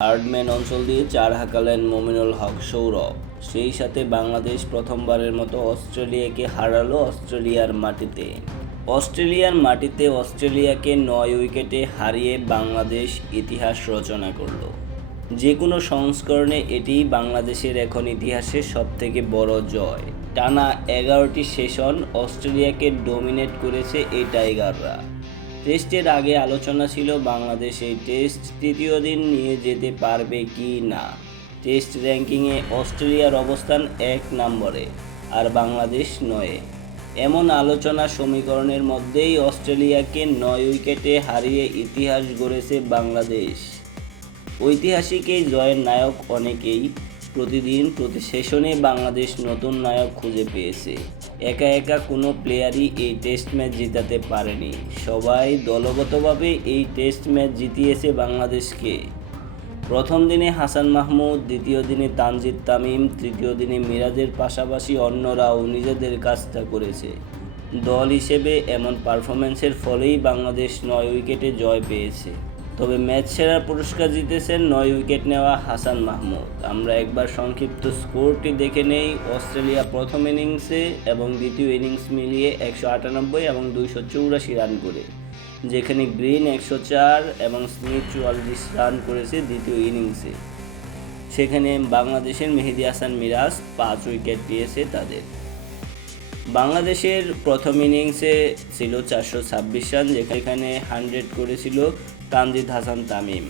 আর্ডম্যান অঞ্চল দিয়ে 4 হাঁকালেন মমিনুল হক সৌরভ। সেই সাথে বাংলাদেশ প্রথমবারের মতো অস্ট্রেলিয়াকে হারালো অস্ট্রেলিয়ার মাটিতে অস্ট্রেলিয়াকে 9 উইকেটে হারিয়ে বাংলাদেশ ইতিহাস রচনা করল। যে কোনো সংস্করণে এটিই বাংলাদেশের এখন ইতিহাসের সবথেকে বড় জয়। টানা 11টি সেশন অস্ট্রেলিয়াকে ডমিনেট করেছে এই টাইগাররা। টেস্টের আগে আলোচনা ছিল বাংলাদেশ এই টেস্ট তৃতীয় দিন নিয়ে যেতে পারবে কি না। টেস্ট র্যাঙ্কিংয়ে অস্ট্রেলিয়ার অবস্থান 1 নম্বরে আর বাংলাদেশ 9-এ। এমন আলোচনা সমীকরণের মধ্যেই অস্ট্রেলিয়াকে 9 উইকেটে হারিয়ে ইতিহাস গড়েছে বাংলাদেশ। ঐতিহাসিক এই জয়ের নায়ক অনেকেই। প্রতি সেশনে বাংলাদেশ নতুন নায়ক খুঁজে পেয়েছে। একা একা কোনো প্লেয়ারই এই টেস্ট ম্যাচ জিতাতে পারেনি। সবাই দলগতভাবে এই টেস্ট ম্যাচ জিতিয়েছে বাংলাদেশকে। প্রথম দিনে হাসান মাহমুদ, দ্বিতীয় দিনে তানজিদ তামিম, তৃতীয় দিনে মিরাজের পাশাপাশি অন্যরাও নিজেদের কাজটা করেছে। দল হিসেবে এমন পারফরম্যান্সের ফলেই বাংলাদেশ 9 উইকেটে জয় পেয়েছে। তবে ম্যাচ সেরার পুরস্কার জিতেছেন 9 উইকেট নেওয়া হাসান মাহমুদ। আমরা একবার সংক্ষিপ্ত স্কোরটি দেখে নেই। অস্ট্রেলিয়া প্রথম ইনিংসে এবং দ্বিতীয় ইনিংস মিলিয়ে 198 এবং 284 রান করে, যেখানে গ্রিন 104 এবং স্মিথ 44 রান করেছে দ্বিতীয় ইনিংসে। সেখানে বাংলাদেশের মেহেদী হাসান মিরাজ 5 উইকেট পেয়েছে তাদের। বাংলাদেশের প্রথম ইনিংসে ছিল 426 রান, যেখানে 100 করেছিল তানজিদ হাসান তামিম।